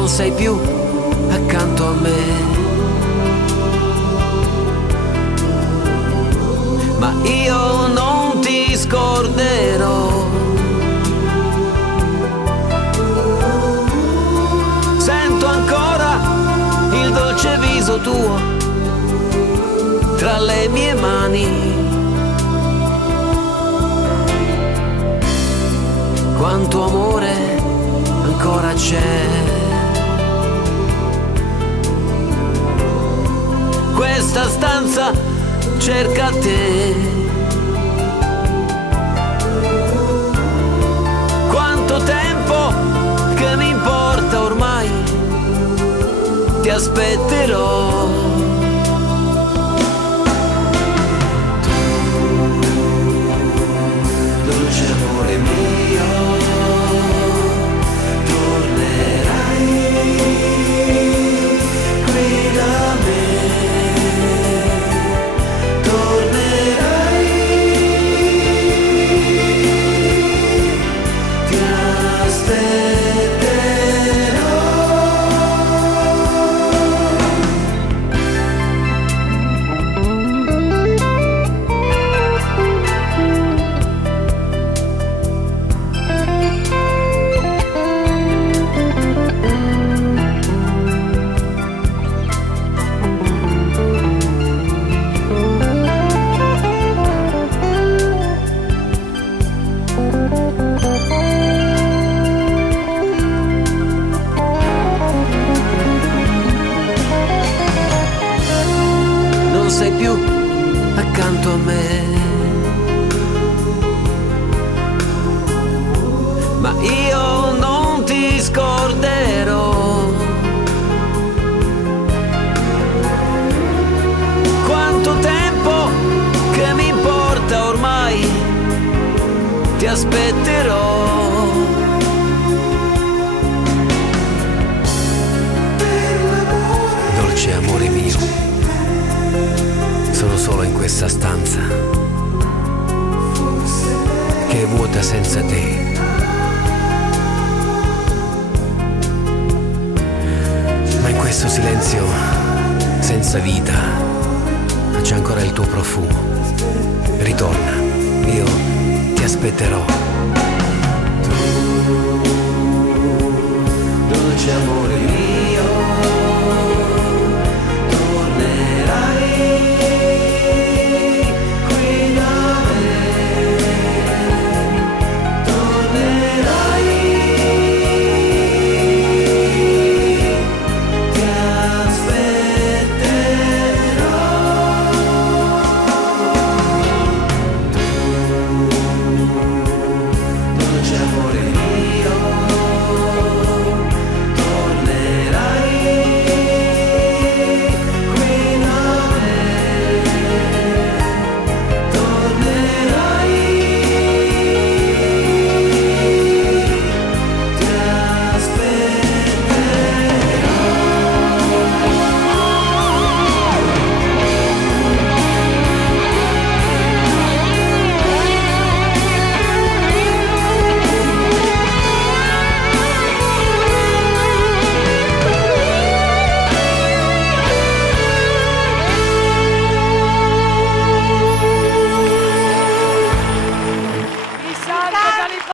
non sei più accanto a me, ma io non ti scorderò. Sento ancora il dolce viso tuo tra le mie mani. Quanto amore ancora c'è. Questa stanza cerca te. Quanto tempo che mi importa ormai, ti aspetterò. Dolce amore mio, tornerai qui da me, tornerai, ti aspetterò. Non sei più accanto a me, ma io non ti scorderò. Quanto tempo che mi importa ormai, ti aspetterò. Dolce amore mio, sono solo in questa stanza che è vuota senza te. Ma in questo silenzio senza vita c'è ancora il tuo profumo. Ritorna, io ti aspetterò. Dolce amore mio,